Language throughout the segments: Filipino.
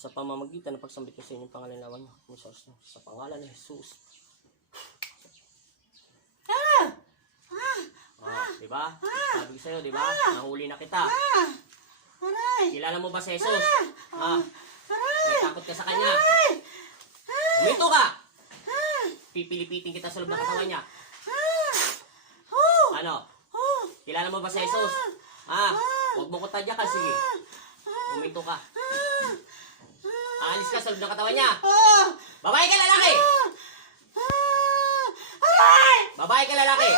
sa pamamagitan ng pagsambit ko sa inyong pangalalawan niyo, sa pangalan ni Jesus. Diba? Sabi ko sa'yo, diba? Nahuli na kita. Kilala mo ba si Jesus? May takot ka sa kanya. Huminto ka! Pipilipitin kita sa loob ng katawan niya. Ano? Kilala mo ba si Jesus? Huwag mo ko tadyakan, sige. Huminto ka. Aalis ka sa loob ng katawan niya. Babae ka, lalaki! Babae ka, lalaki!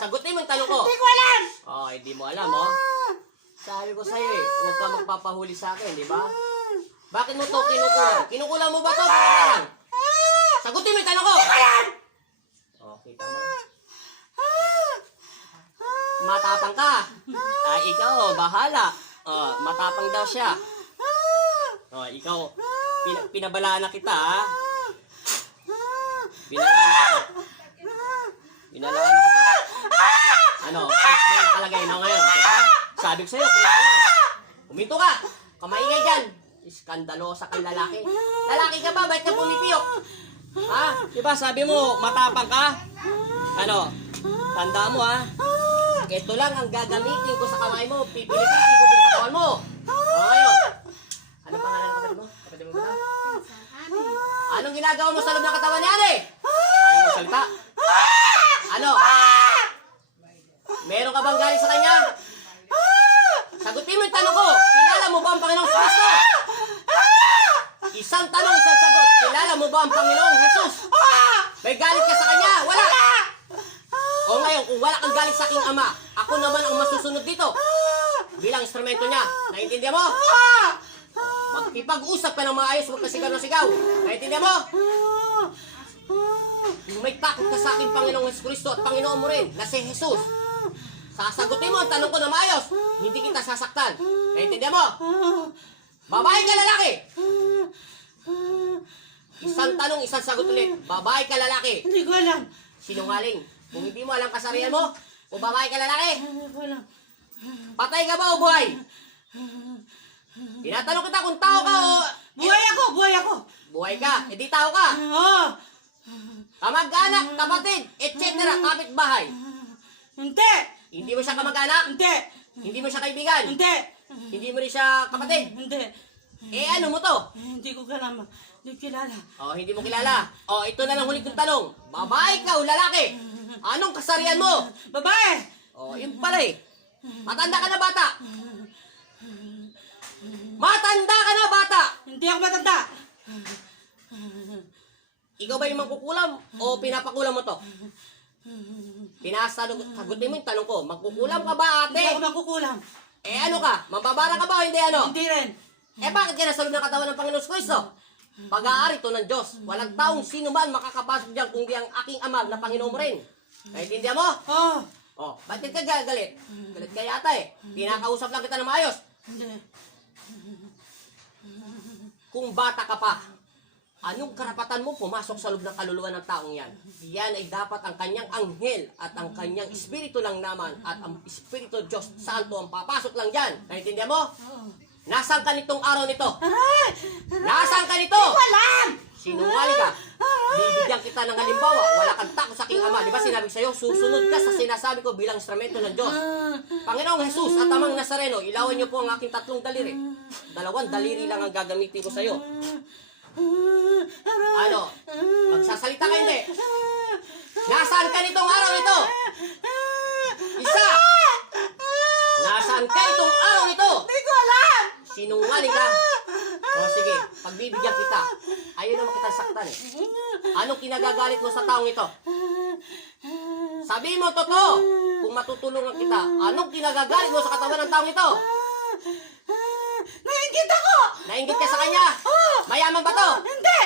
Sagutin mo yung tanong ko. Hindi ko alam! Hindi mo alam, oh. Sabi ko sa'yo, huwag ka magpapahuli sa akin, di ba? Bakit mo to kinukulang? Kinukulang mo ba to? Sagutin mo yung tanong ko! Hindi ko alam! Kita mo. Matapang ka. Ikaw, bahala. Matapang daw siya. Ikaw, pinabalaan na kita, ha? Pinabalaan na kita. Pinabalaan na kita. Ano? May nakalagay na ngayon, diba? Sabi ko sa'yo, huminto ka. Kamaingay dyan. Iskandalosa kang lalaki. Lalaki ka ba? Ba't ka pumipiyok? Diba sabi mo, matapang ka? Ano? Tandaan mo, ha? Ito lang ang gagamitin ko sa kamay mo. Pipilipitin ko yung katawan mo. Ngayon. Ano pangalan ng kapatid mo? Kapatid mo ba? Anong ginagawa mo sa loob ng katawan ni Ate? Ayaw mo salita? Ano? Meron ka bang galing sa kanya? Sagutin mo yung tanong ko. Kilala mo ba ang Panginoong Kristo? Isang tanong, isang sagot. Kilala mo ba ang Panginoong Jesus? May galing ka sa kanya? Wala! O ngayon, kung wala kang galing sa aking ama, ako naman ang masusunod dito. Bilang instrumento niya. Naintindihan mo? Magkipag-usap ka ng maayos, huwag ka sigaw ng sigaw. Naintindihan mo? Kung may takot ka sa aking Panginoong Kristo at Panginoon mo rin, na si Jesus, sasagutin mo ang tanong ko na maayos, hindi kita sasaktan. Naintindihan mo? Babae ka, lalaki? Isang tanong, isang sagot ulit. Babae ka, lalaki? Hindi ko alam. Sinungaling. Kung hindi mo alam kasarian mo, o babae ka, lalaki? Hindi ko alam. Patay ka ba o buhay? Tinatanong kita kung tao ka o... Buhay ako! Buhay ako! Buhay ka, hindi tao ka. Kamag-anak, kapatid, etc. Kapit-bahay. Hindi! Hindi mo siya kamag-anak? Hindi! Hindi mo siya kaibigan? Hindi! Hindi mo rin siya kapatid? Hindi! Ano mo to? Hindi ko alam. Hindi kilala. Hindi mo kilala. Ito na lang huli kong tanong. Babae ka o lalaki? Anong kasarian mo? Babae! Yun pala eh. Matanda ka na, bata? Matanda ka na, bata! Hindi ako matanda. Ikaw ba yung mangkukulam o pinapakulam mo to? Sagutin mo yung tanong ko. Magkukulam ka ba, ate? Hindi ako magkukulam. Ano ka? Mambabara ka ba o hindi ano? Hindi rin. Bakit ka nasa loob ng katawan ng Panginoon Kristo? Pag-aari to ng Diyos. Walang taong sino man makakapasok diyan kundi ang aking ama na Panginoon mo rin. Naintindihan mo? Bakit ka galit? Galit ka yata eh. Pinakausap lang kita ng maayos. Hindi. Kung bata ka pa, anong karapatan mo pumasok sa loob ng kaluluwa ng taong yan? Yan ay dapat ang kanyang anghel at ang kanyang espiritu lang naman at ang espiritu Diyos Santo ang papasok lang dyan. Naintindihan mo? Nasaan ka nitong araw nito? Nasaan ka nito? Hindi ko alam! Sinungaling ka. Bibigyan kita ng halimbawa. Wala kang takot sa aking ama. Di ba sinabi ko sa'yo, susunod ka sa sinasabi ko bilang instrumento ng Diyos. Panginoong Jesus at Amang Nazareno, ilawan niyo po ang aking 3 daliri. 2 daliri lang ang gagamitin ko sa'yo. Ano? Magsasalita ka hindi? Nasaan ka nitong araw nito? Isa! Nasaan ka itong araw nito? Hindi ko alam! Sinungaling ka. Sige, pagbibigyan kita. Ayaw naman kita saktan eh. Anong kinagagalit mo sa taong ito? Sabihin mo totoo. Kung matutulungan kita, anong kinagagalit mo sa katawan ng taong ito? Nainggit ako! Nainggit ka sa kanya? Mayaman ba to? Hindi!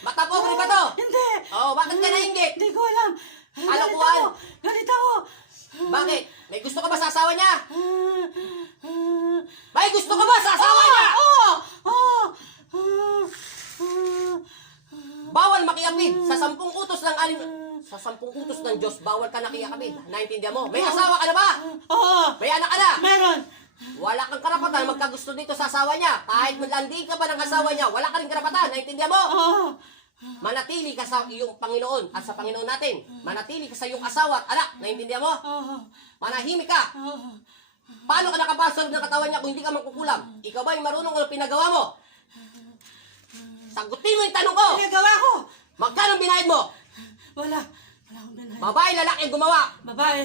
Bata pobre ba to? Hindi! Bakit ka nainggit? Hindi ko alam! Kalokohan. Galit ako! Bakit? May gusto ka ba sa asawa niya? May gusto ka ba sa asawa niya? Bawal makiapid sa 10 utos ng sa 10 utos ng Diyos, bawal ka nakiakapid. Naintindihan mo? May asawa ka na ba? Oo! May anak ka na? Meron! Wala kang karapatan magkagusto dito sa asawa niya. Kahit malandiin ka pa ng asawa niya, wala ka rin karapatan. Naintindihan mo? Oo. Manatili ka sa iyong Panginoon at sa Panginoon natin. Manatili ka sa iyong asawa at anak. Naintindihan mo? Oo. Manahimik ka. Oo. Paano ka nakapasok ng katawan niya kung hindi ka magkukulam? Ikaw ba yung marunong kung pinagawa mo? Sagutin mo yung tanong ko. Pinagawa ko. Magkano ang binayad mo? Wala. Wala akong binayad. Babae, lalaki ang gumawa. Babae.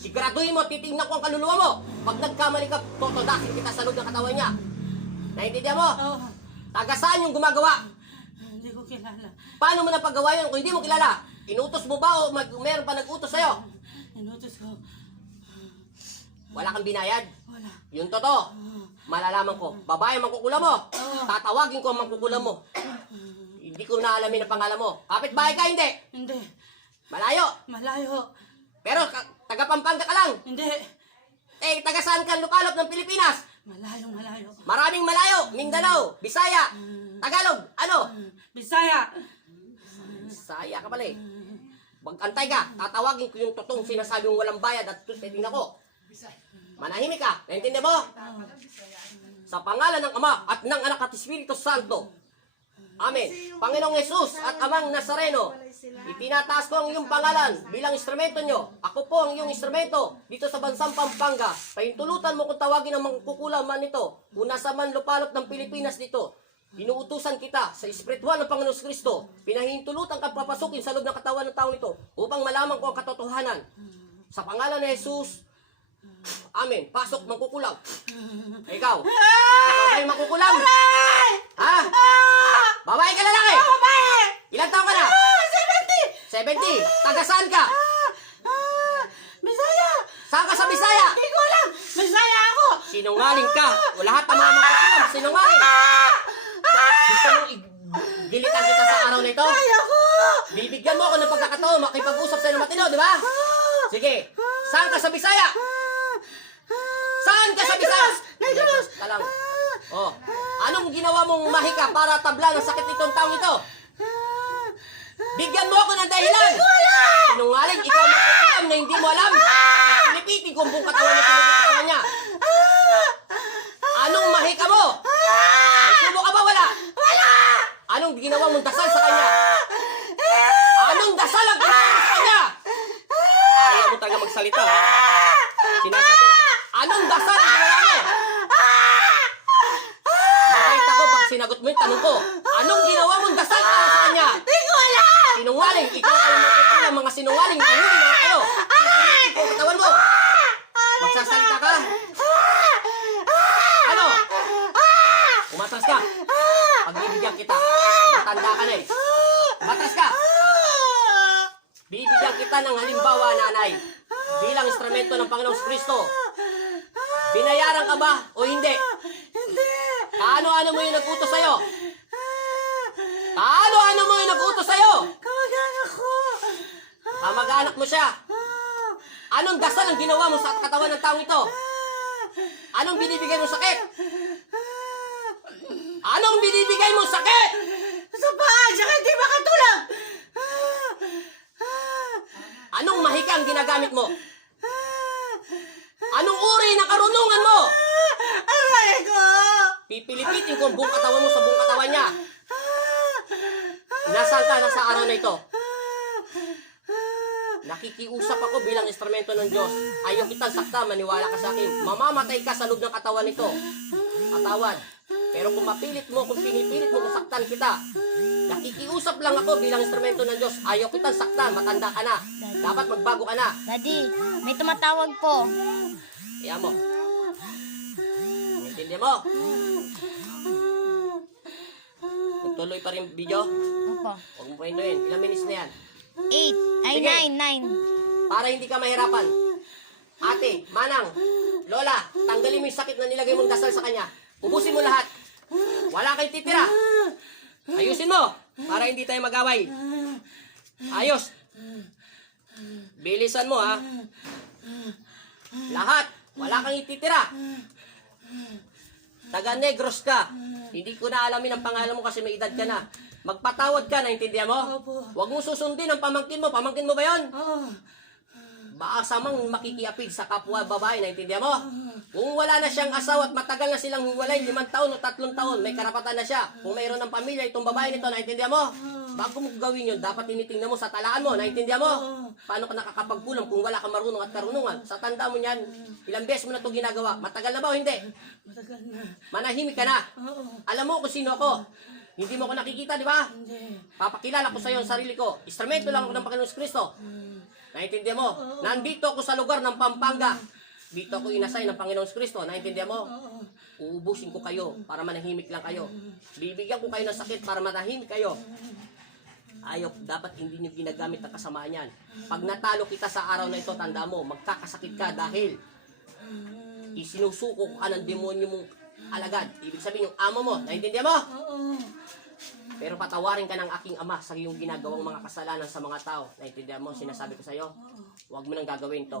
Siguraduhin mo, titignan ko ang kaluluwa mo. Pag nagkamali ka, totodasin kita sa loob ng katawan niya. Naintindihan mo? Oo. Taga saan yung gumagawa? Hindi ko kilala. Paano mo napagawa yun kung hindi mo kilala? Inutos mo ba o meron pa nag-utos sa'yo? Inutos ko. Wala kang binayad. Wala. Yung totoo. Malalaman ko. Babae, mangkukulam mo. Tatawagin ko ang mangkukulam mo. Hindi ko na alamin ang pangalan mo. Kapit-bahay ka, hindi. Hindi. Malayo. Malayo. Pero taga Pampanga ka lang. Hindi. Eh, taga saan ka lupalop ng Pilipinas? Malayong malayo. Maraming malayo. Mindanao, Bisaya, Tagalog, ano? Bisaya. Bisaya ka pala eh. Mag-antay ka. Tatawagin ko yung totoong sinasabi mong walang bayad at tusitin ako. Manahimik ka. Naintindihan mo? Sa pangalan ng Ama at ng Anak at Espiritu Santo. Amen. Panginoong Jesus at Amang Nazareno, itinataas ko ang iyong pangalan bilang instrumento nyo. Ako po ang iyong instrumento dito sa bansang Pampanga. Pahintulutan mo kung tawagin ang mangkukulam man ito. Kung nasa man lupalop ng Pilipinas dito. Inuutusan kita sa espiritual ng Panginoon Kristo. Pinahintulutan kang papasukin sa loob ng katawan ng taong ito upang malaman ko ang katotohanan. Sa pangalan ni Jesus, Amen. Pasok, mangkukulam. Ikaw. Ikaw ba yung mangkukulam? Ha? Babae ka lalaki? Babae! Ilan taon ka na? 70. Taga saan ka? Bisaya! Saan ka sa Bisaya? Hindi ko alam! Bisaya ako! Sinungaling ka. O lahat ng mga mangkukulam, sinungaling. Gusto mo gilitan kita sa araw na ito? Kaya ko! Bibigyan mo ako ng pagkakataon makipag-usap sa'yo ng matino, di ba? Sige. Saan ka sa Bisaya? Saan ka sa Bisaya? Negros! Ka lang. Oh. Anong ginawa mong mahika para tabla ng sakit nitong taong ito? Bigyan mo ako ng dahilan. Sinungaling, ikaw magkukulam na hindi mo alam. Pinipitin ko ang buong katawan niya, pinipit katawan niya. Anong mahika mo? May subo ka ba? Wala. Anong ginawa mong dasal sa kanya? Anong dasal ang ginawa mo sa kanya? Ayaw mo talaga magsalita, ha? Sinasabi na kita. Anong dasal ang ginawa mo? Bakit ako pag sinagot mo yung tanong ko? Anong ginawa mong dasal para sa kanya? Hindi ko alam! Sinungaling, ikaw ay magkukulang mga sinungaling. Ang huli na kayo. Pinipitin ko ang katawan mo. Magsasalita ka. Ano? Umatras ka. Pagbibigyan kita. Matanda ka na eh. Umatras ka. Bibigyan kita ng halimbawa, nanay. Bilang instrumento ng Panginoong Kristo. Binayaran ka ba o hindi? Hindi! Kaano-ano mo yung nag-utos sa'yo? Kaano-ano mo yung nag-utos sa'yo? Kamag-anak ko! Kamag-anak mo siya. Anong dasal ang ginawa mo sa katawan ng taong ito? Anong binibigay mong sakit? Anong binibigay mong sakit? Sa paa! Tsaka hindi makatulog! Anong mahika ang ginagamit mo? Anong uri ng karunungan mo? Aray ko! Pipilipitin ko ang buong katawan mo sa buong katawan niya. Nasaan ka na sa araw na ito? Nakikiusap ako bilang instrumento ng Diyos. Ayaw kitang sakta, maniwala ka sa akin. Mamamatay ka sa loob ng katawan nito. Katawan. Pero kung mapilit mo, kung pinipilit mo, saktan kita. Nakikiusap lang ako bilang instrumento ng Diyos. Ayaw kitang saktan, matanda ka na. Dapat magbago ka na. Daddy, may tumatawag po. Kaya mo. Intindihan mo? Nagtuloy pa rin video? Opo. Huwag mo pahintuin. Ilang minutes na yan? 8. Ay, Sige. 9. Para hindi ka mahirapan. Ate, manang, lola, tanggalin mo yung sakit na nilagay mong dasal sa kanya. Ubusin mo lahat. Wala kayong titira. Ayusin mo para hindi tayo mag-away. Ayos. Bilisan mo, ha. Lahat. Wala kang ititira. Taga Negros ka. Hindi ko na alamin ang pangalan mo kasi may edad ka na. Magpatawad ka, naintindihan mo? Opo. Huwag mo susundin ang pamangkin mo. Pamangkin mo ba yon? Oo. baka samang makikiapid sa kapwa babae, naintindihan mo? Kung wala na siyang asawa at matagal na silang hiwalay, 5 taon o 3 taon, may karapatan na siya. Kung mayroon ng pamilya, itong babae nito, naintindihan mo? Bago mo gawin yun, dapat tinitingnan mo sa talaan mo, naintindihan mo? Paano ka nakakapagkulang kung wala kang marunong at karunungan? Sa tanda mo niyan, ilang beses mo na ito ginagawa. Matagal na ba o hindi? Matagal na. Manahimik ka na. Oo. Alam mo kung sino ako. Hindi mo ako nakikita, di ba? Hindi. Papakilala ko sa iyo ang sarili ko. Instrumento lang ako ng Panginoon Kristo. Naintindihan mo? Nandito ako sa lugar ng Pampanga. Dito ako inasay ng Panginoon Kristo. Naintindihan mo? Uubusin ko kayo para manahimik lang kayo. Bibigyan ko kayo ng sakit para manahimik kayo. Ayok, dapat hindi nyo ginagamit ang kasamaan yan. Pag natalo kita sa araw na ito, tanda mo, magkakasakit ka dahil isinusuko ka ng demonyo mong alagad. Ibig sabihin yung amo mo. Naintindihan mo? Oo. Pero patawarin ka ng aking ama sa iyong ginagawang mga kasalanan sa mga tao. Naintindihan mo? Sinasabi ko sa iyo, huwag mo nang gagawin to.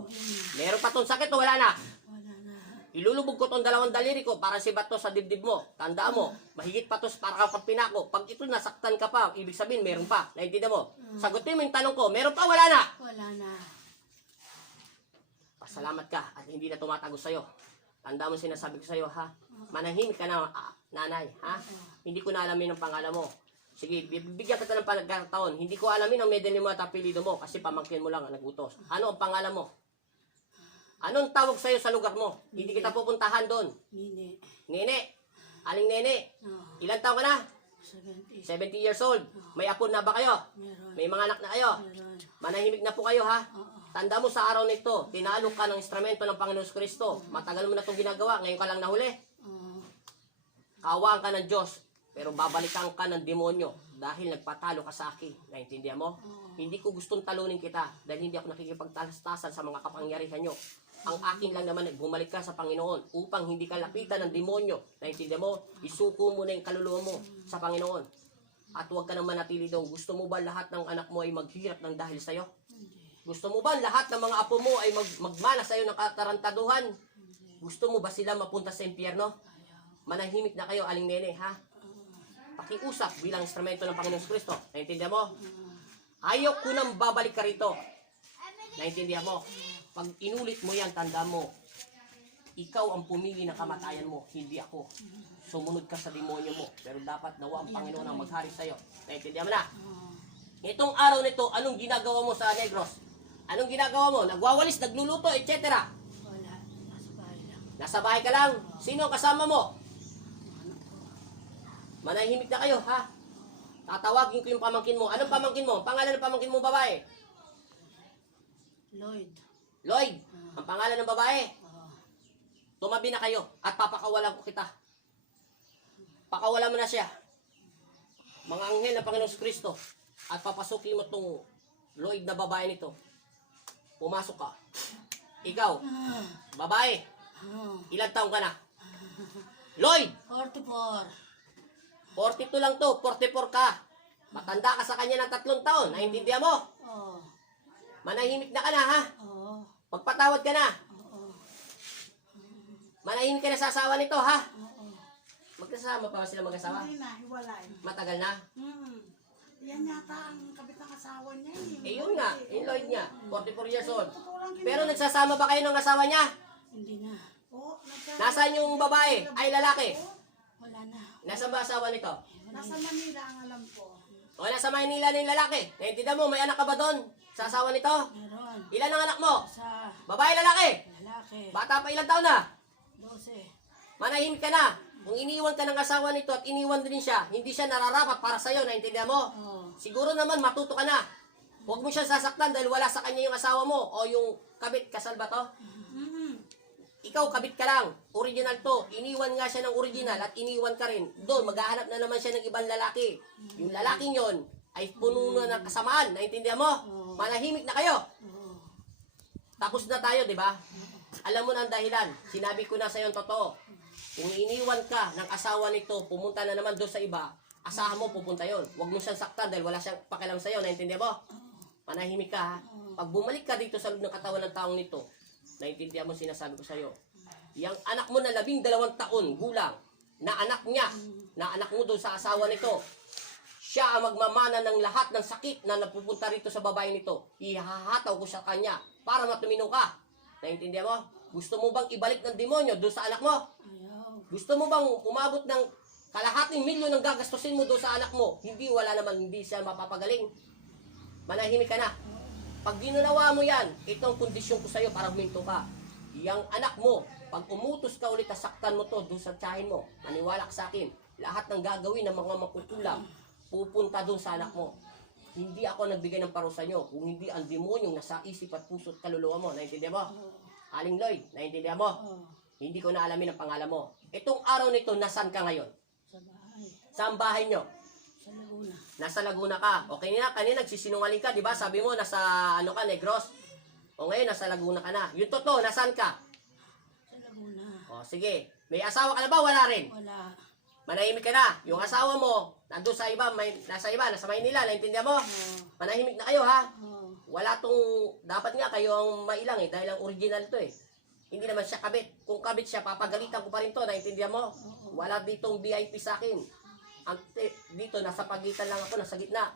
Meron pa tong sakit o wala na? Wala na. Ilulubog ko tong 2 daliri ko para si bato sa dibdib mo. Tandaan mo, mahigit pa to para kang pinako. Pag ito nasaktan ka pa, ibig sabihin meron pa. Naintindihan mo? Sagutin mo yung tanong ko, meron pa o wala na? Wala na. Pasalamat ka at hindi na tumatago sa'yo. Tandaan mo sinasabi ko sa'yo, ha? Manahimik ka na, nanay, ha? Hindi ko na alamin ang pangalan mo. Sige, bibigyan kita ng pagkakataon. Hindi ko alamin ang medalya mo at apelido mo kasi pamangkin mo lang ang nagutos. Ano ang pangalan mo? Anong tawag sa'yo sa lugar mo? Hindi kita pupuntahan doon. Nini. Nene. Aling nene. Oo. Ilan taon ka na? 70. 70 years old. May apo na ba kayo? Meron. May mga anak na kayo? Meron. Manahimik na po kayo, ha? Oo. Tanda mo sa araw nito, tinalo ka ng instrumento ng Panginoon Kristo. Matagal mo na itong ginagawa, ngayon ka lang nahuli. Oo. Kawaan ka ng Diyos, pero babalikan ka ng demonyo dahil nagpatalo ka sa akin. Naintindihan mo? Hindi ko gustong talunin kita dahil hindi ako nakikipagtalastasan sa mga kapangyarihan nyo. Ang akin lang naman ay bumalik ka sa Panginoon upang hindi ka lapitan ng demonyo. Naintindihan mo? Isuko mo na yung kaluluwa mo sa Panginoon. At huwag ka nang manatili doon. Gusto mo ba lahat ng anak mo ay maghirap ng dahil sa'yo? Gusto mo ba lahat ng mga apo mo ay magmana sa'yo ng katarantaduhan? Gusto mo ba sila mapunta sa impyerno? Manahimik na kayo, aling nene, ha? Pakiusap bilang instrumento ng Panginoon Kristo. Naintindihan mo? Ayok ko nang babalik ka rito. Naintindihan mo? Pag inulit mo yan, tanda mo, ikaw ang pumili ng kamatayan mo, hindi ako. Sumunod ka sa demonyo mo, pero dapat nawa ang Panginoon ang maghari sa'yo. Naintindihan mo na? Itong araw nito, anong ginagawa mo sa Negros? Anong ginagawa mo? Nagwawalis, nagluluto, etc. Wala. Nasa bahay lang. Nasa bahay ka lang. Sino ang kasama mo? Manahimik na kayo, ha? Tatawagin ko yung pamangkin mo. Anong pamangkin mo? Pangalan ng pamangkin mo babae? Lloyd. Lloyd. Ang pangalan ng babae? Oo. Tumabi na kayo at papakawalan ko kita. Pakawalan mo na siya. Mga anghel ng Panginoon Kristo. At papasukin mo itong Lloyd na babae nito. Pumasok ka. Ikaw, babae, Oo. ilang taong ka na? Lloyd! 44. 42 lang to, 44 ka. Matanda ka sa kanya ng 3 taon. Naintindihan mo? Oo. Manahimik na ka na, ha? Oo. Magpatawad ka na. Oo. Manahimik ka na sa asawa nito, ha? Oo. Magkasama pa ba sila mag-asawa? Hindi na, hiwalay. Matagal na? Yan yata ang kabit ng asawa niya eh. Eh yun nga, yung Lloyd niya, 44 years old. Totoo lang Pero nagsasama ba kayo ng asawa niya? Hindi na. Oo, Nasaan yung babae? Ay, lalaki? Wala na. Nasaan ba asawa nito? nasa Manila ang alam ko. O, nasa Maynila na yung lalaki. Naintindihan mo, may anak ka ba doon? Sa asawa nito? Meron. Ilan ang anak mo? Sa Babae, lalaki? lalaki. Bata pa ilang taon na? 12. Manahimik ka na. Kung iniwan ka ng asawa nito at iniwan din siya, hindi siya nararapat para sa'yo, naintindihan mo? Oo. Siguro naman matuto ka na. Huwag mo siya sasaktan dahil wala sa kanya yung asawa mo o yung kabit, kasal ba to? Ikaw, kabit ka lang. Original to. Iniwan nga siya ng original at iniwan ka rin. Doon, maghahanap na naman siya ng ibang lalaki. Yung lalaking yon ay puno na ng kasamaan. Naintindihan mo? Manahimik na kayo. Oo. Tapos na tayo, di ba? Alam mo na ang dahilan. Sinabi ko na sa iyo ang totoo. Kung iniwan ka ng asawa nito, pumunta na naman doon sa iba, asahan mo, pupunta yon. Huwag mo siyang saktan dahil wala siyang pakialam sa iyo. Naintindihan mo? Manahimik ka, ha? Pag bumalik ka dito sa loob ng katawan ng taong nito, naintindihan mo sinasabi ko sa iyo. Yang anak mo na 12 taon gulang, na anak niya, na anak mo doon sa asawa nito, siya ang magmamana ng lahat ng sakit na napupunta rito sa babae nito. Ihahataw ko sa kanya para matumino ka. Naintindihan mo? Gusto mo bang ibalik ng demonyo doon sa anak mo? Ayaw. Gusto mo bang umabot ng kalahating milyon ang gagastusin mo doon sa anak mo? Hindi, wala naman, hindi siya mapapagaling. Manahimik ka na. Pag ginunawa mo yan, itong kondisyon ko sa'yo para huminto ka. Yang anak mo, pag umutos ka ulit, saktan mo to doon sa tiyahin mo. Maniwala ka sa akin. Lahat ng gagawin ng mga makukulam, pupunta doon sa anak mo. Hindi ako nagbigay ng parusa nyo, kung hindi ang demonyong nasa isip at puso at kaluluwa mo. Naintindihan mo? Aling Lloyd, naintindihan mo? Oh, Hindi ko na alamin ang pangalan mo. Itong araw nito, nasan ka ngayon? sa bahay. Saan bahay nyo? Sa Laguna. Nasa Laguna ka. Okay na, kanina nagsisinungaling ka, di ba? Sabi mo, nasa, ano ka, Negros. O ngayon, nasa Laguna ka na. Yung totoo, nasaan ka? Sa Laguna. O, sige. May asawa ka na ba? Wala rin. Wala. Manahimik ka na. Yung asawa mo, nandun sa iba, nasa Maynila, naintindihan mo? Oh, Manahimik na kayo, ha? oh, Wala tong, dapat nga kayo ang mailang eh, dahil ang original to eh. Hindi naman siya kabit. Kung kabit siya, papagalitan ko pa rin to, naintindihan mo? Wala ditong VIP sa akin. Dito, nasa pagitan lang ako, nasa gitna.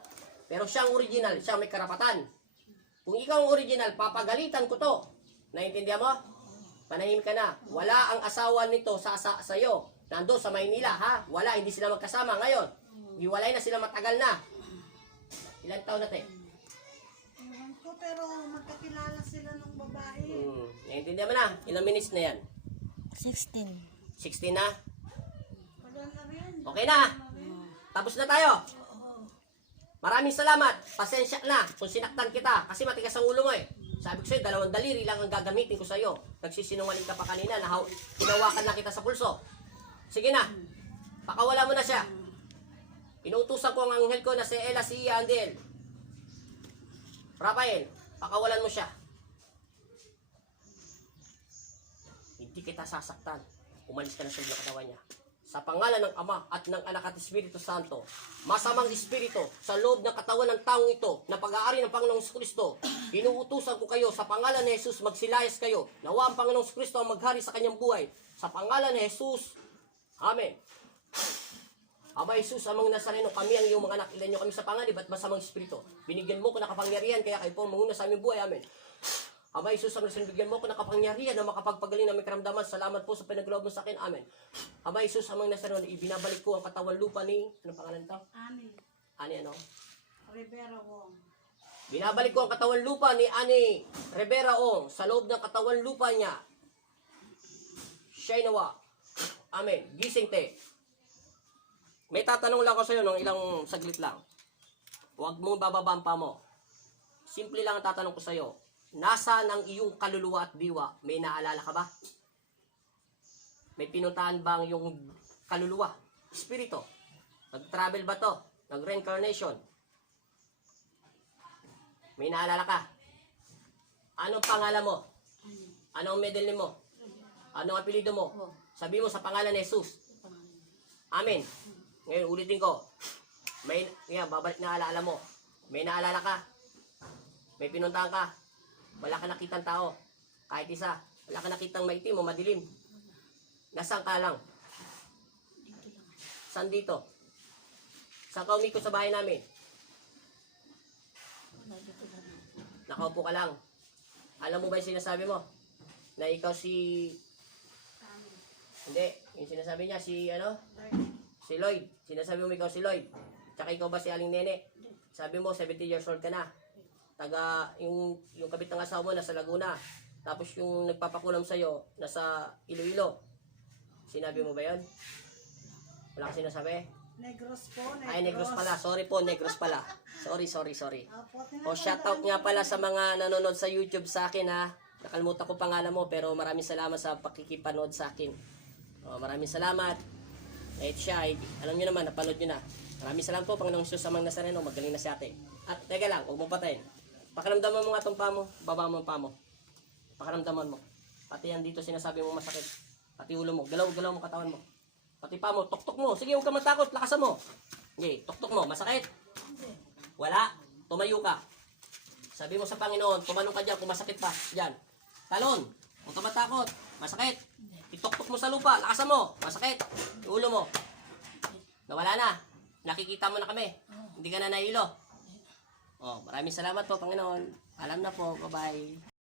Pero siyang original, siya may karapatan. Kung ikaw ang original, papagalitan ko to. Naintindihan mo? Panahimik ka na. Wala ang asawa nito sa'yo. Nando sa Maynila, ha? Wala, hindi sila magkasama ngayon. Hiwalay na sila, matagal na. Ilan taon na, te? Ewan ko, pero magkakilala sila ng babae. Naintindihan mo na? Ilang minutes na yan? 16. 16 na? Wala na rin. Okay na? Tapos na tayo. Maraming salamat. Pasensya na kung sinaktan kita kasi matigas ang ulo mo eh. Sabi ko sa'yo, 2 daliri lang ang gagamitin ko sa'yo. Nagsisinungaling ka pa kanina, hinawakan na kita sa pulso. Sige na, pakawala mo na siya. Inuutusan ko ang anghel ko na si Ella, si Andel. Rafael, pakawalan mo siya. Hindi kita sasaktan. Umalis ka na sa katawan niya. Sa pangalan ng Ama at ng Anak at Espiritu Santo, masamang espiritu sa loob ng katawan ng taong ito na pag-aari ng Panginoong Kristo, inuutusan ko kayo sa pangalan ni Jesus, magsilayas kayo. Nawa ang Panginoong Kristo ang maghari sa kanyang buhay. Sa pangalan ni Jesus, Amen. Aba Jesus, amang Nazareno, kami ang iyong mga anak. Ilan nyo kami sa panganib at masamang espiritu. Binigyan mo ko ng kapangyarihan, kaya kayo po manguna sa aming buhay. Amen. Aba Jesus, ang bigyan mo ko ng kapangyarihan na makapagpagaling na may karamdaman. Salamat po sa pinagkaloob mo sa akin. Amen. Aba Jesus, amang Nazareno, ibinabalik ko ang katawan lupa ni, anong pangalan to? Ani ano? Rivera Wong. Binabalik ko ang katawan lupa ni Ani Rivera Ong sa loob ng katawan lupa niya. Siya'y nawa. Amen. Gising te. May tatanong lang ako sa'yo ng ilang saglit lang. Huwag mong bababa ang pa mo. Simple lang ang tatanong ko sa'yo. Nasaan ang iyong kaluluwa at diwa? May naalala ka ba? May pinuntahan ba ang iyong kaluluwa? Espiritu? Nag-travel ba to? Nag-reincarnation? May naalala ka? Anong pangalan mo? Anong middle name mo? Anong apelido mo? Sabi mo sa pangalan ni Jesus. Amen. Ngayon, ulitin ko. Babalik na alaala mo. May naalala ka. May pinuntahan ka. Wala ka nakitang tao. Kahit isa. Wala ka nakitang maitim o madilim. Nasaan ka lang? Saan dito? Saan ka umikot sa bahay namin? Nakaupo ka lang. Alam mo ba yung sinasabi mo? Na ikaw si... Hindi. Yung sinasabi niya si ano? Si Lloyd. Sinasabi mo ikaw si Lloyd. Tsaka ikaw ba si Aling Nene? Sabi mo 70 years old ka na. Yung kabit ng asawa mo nasa Laguna. Tapos yung nagpapakulam sa'yo nasa Iloilo. Sinabi mo ba yun? Wala ka sinasabi? Negros po, Negros. Ay, Negros pala. Sorry po, Negros pala. Sorry. Apo, O, shoutout nga pala sa mga nanonood sa YouTube sa akin ha. Nakalimutan ko pangalan mo pero maraming salamat sa pakikipanood sa akin. O, maraming salamat. Kahit siya, alam nyo naman, napanood nyo na. Maraming salamat po, Panginoong Jesus sa mga Nazareno. Magaling na si ate. At, teka lang, huwag mong patayin. Pakiramdaman mo nga itong paa mo. Baba mo ang paa mo. Pakiramdaman mo. Pati yan dito sinasabi mo masakit. Pati ulo mo. Galaw mo katawan mo. Pati paa mo. Tuktok mo. Sige, huwag ka matakot. Lakasan mo. Okay, tuktok mo. Masakit? Wala. Tumayo ka. Sabi mo sa Panginoon, tumanong ka dyan kung masakit pa. Dyan. Talon. Huwag ka matakot. Masakit. Ituktok mo sa lupa. Lakasan mo. Masakit. Yung ulo mo. Nawala na. Nakikita mo na kami. Hindi ka na nahilo. Oh, maraming salamat po, Panginoon. Alam na po. Bye-bye.